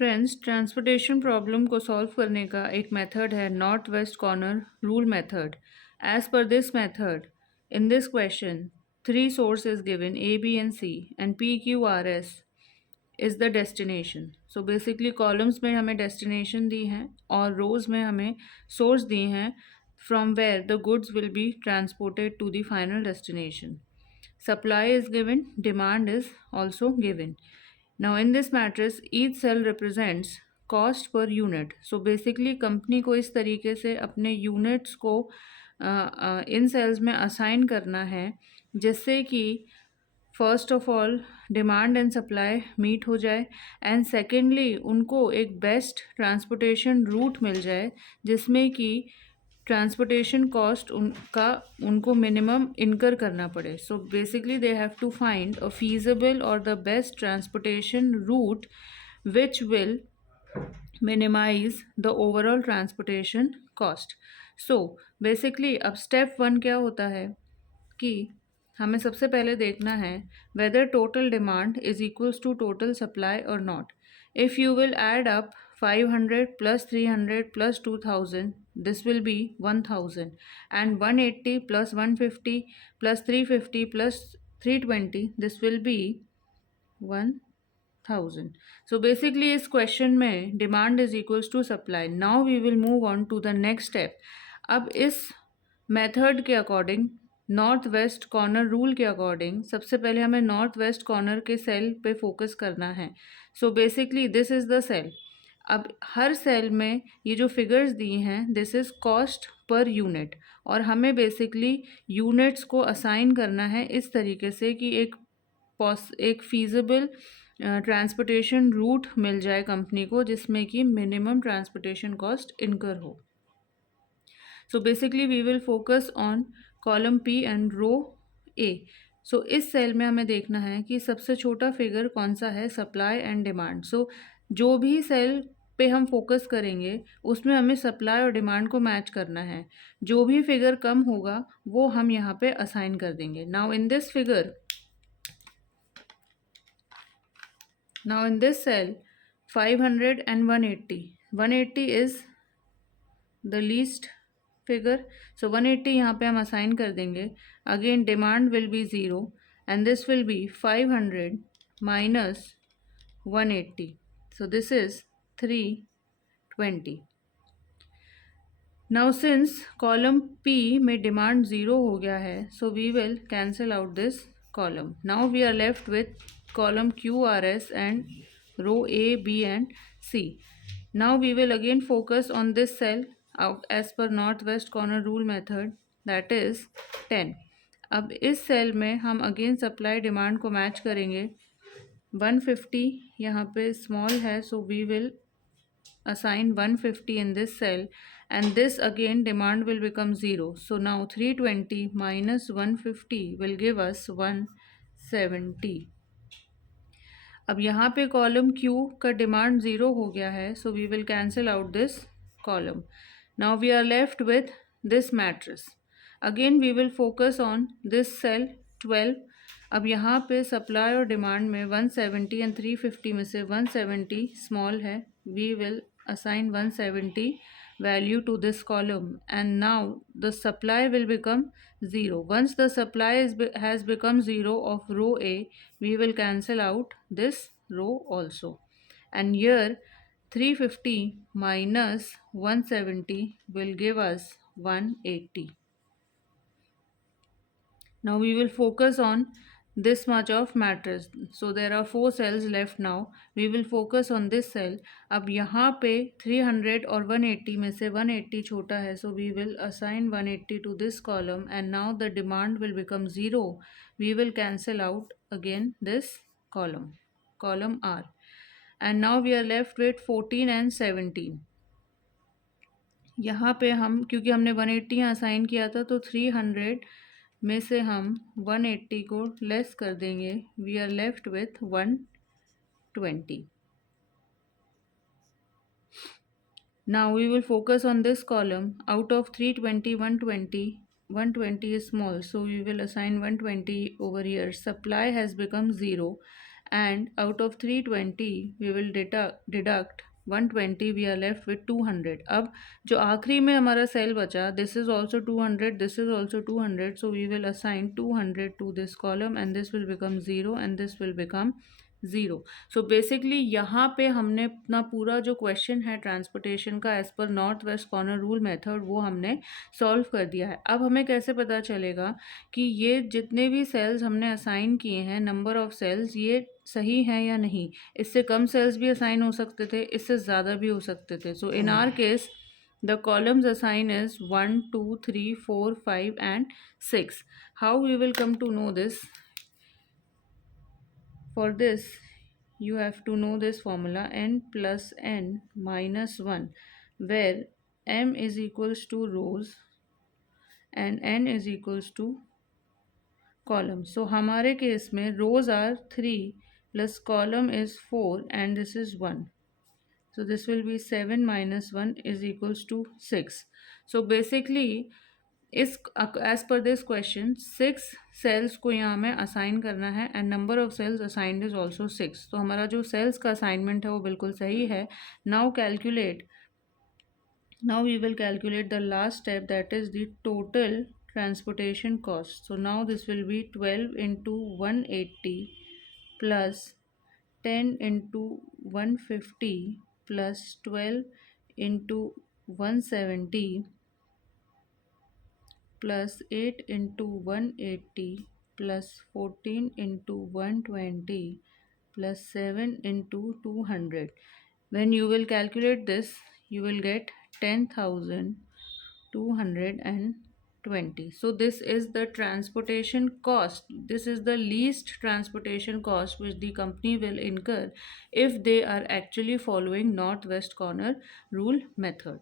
Friends, transportation problem को solve करने का एक मेथड है north west corner rule method. As per this method, in this question, three source is given A B and C and P Q R S is the destination. So basically columns में हमें destination दी हैं और रोज में हमें source दी हैं from where the goods will be transported to the final destination. Supply is given, demand is also given. Now in this matrix, each cell represents cost per unit. So basically company को इस तरीके से अपने units को इन sales में assign करना है जिससे कि first of all demand and supply meet हो जाए एंड सेकेंडली उनको एक बेस्ट ट्रांसपोर्टेशन रूट मिल जाए जिसमें कि ट्रांसपोर्टेशन कॉस्ट उनको मिनिमम इनकर करना पड़े. So basically they have to find a feasible और the best transportation route which will minimize the overall transportation cost. So basically अब स्टेप 1 क्या होता है कि हमें सबसे पहले देखना है whether total demand is equals to total supply और not. If you will add up 500 plus 300 plus 2000, this will be 1000, and 180 plus 150 plus 350 plus 320, this will be 1000. So basically इस क्वेश्चन में demand is equals to supply. Now we will move on to the next step. अब इस method के according north west corner rule के according सबसे पहले हमें north west corner के सेल पे फोकस करना है. So basically this is the cell. अब हर सेल में ये जो फिगर्स दी हैं this is cost per unit और हमें बेसिकली यूनिट्स को असाइन करना है इस तरीके से कि एक फीजिबल ट्रांसपोर्टेशन रूट मिल जाए कंपनी को जिसमें कि मिनिमम ट्रांसपोर्टेशन कॉस्ट इनकर हो. So basically we will focus on column P and row A. So इस सेल में हमें देखना है कि सबसे छोटा फिगर कौन सा है, सप्लाई एंड डिमांड. सो जो भी सेल पे हम फोकस करेंगे उसमें हमें सप्लाई और डिमांड को मैच करना है. जो भी फिगर कम होगा वो हम यहाँ पे असाइन कर देंगे. Now in this figure, now in this cell 500 and 180, 180 is the least figure. So 180 यहाँ पे हम असाइन कर देंगे. Again demand will be 0 and this will be 500 minus 180. So this is 320. Now since column P में demand 0 हो गया है, so we will cancel out this column. Now we are left with column Q, R, S and row A, B and C. Now we will again focus on this cell as per northwest corner rule method, that is 10. अब इस cell में हम again supply demand को match करेंगे. 150 यहाँ पे small है so we will assign 150 in this cell and this again demand will become 0. So now 320 minus 150 will give us 170. अब यहाँ पे कॉलम Q का डिमांड 0 हो गया है so we will cancel out this column. Now we are left with this matrix. Again we will focus on this cell 12. अब यहाँ पे सप्लाई और डिमांड में 170 एंड 350 में से 170 स्मॉल है. We will assign 170 value to this column and now the supply will become 0. Once the supply has become 0 of row A, we will cancel out this row also. And here 350 minus 170 will give us 180. Now we will focus on this much of matrix. So there are 4 cells left now. We will focus on this cell. अब यहाँ पे 300 और 180 में से 180 छोटा है so we will assign 180 to this column and now the demand will become 0. We will cancel out again this column R, and now we are left with 14 and 17. यहाँ पे हम क्योंकि हमने 180 यहाँ असाइन किया था तो 300 में से हम 180 को लेस कर देंगे. We are left with 120. Now we will focus on this column. Out of 320 120 is small so we will assign 120 over here. Supply has become 0 and out of 320 we will deduct 120, we are left with 200. अब जो आखिरी में हमारा cell बचा, this is also 200, this is also 200, so we will assign 200 to this column and this will become 0 and this will become 0. So basically यहाँ पे हमने अपना पूरा जो क्वेश्चन है ट्रांसपोर्टेशन का as per north west corner rule method वो हमने सॉल्व कर दिया है. अब हमें कैसे पता चलेगा कि ये जितने भी सेल्स हमने असाइन किए हैं, नंबर ऑफ सेल्स, ये सही हैं या नहीं. इससे कम सेल्स भी असाइन हो सकते थे, इससे ज़्यादा भी हो सकते थे. So in our case the columns assigned is 1, 2, 3, 4, 5 and 6. How we will come to know this? For this, you have to know this formula n plus n minus 1, where m is equals to rows and n is equals to columns. So हमारे case में rows are 3 plus column is 4 and this is 1. So this will be 7 minus 1 is equals to 6. So basically इस as per this question 6 cells को यहाँ में assign करना है and number of cells assigned is also 6. तो हमारा जो sales का असाइनमेंट है वो बिल्कुल सही है. Now we will calculate the last step, that is the total transportation cost. So now this will be 12 into 180 plus 10 into 150 plus 12 into 170 plus 8 into 180 plus 14 into 120 plus 7 into 200. When you will calculate this, you will get 10,220. So this is the transportation cost. This is the least transportation cost which the company will incur if they are actually following northwest corner rule method.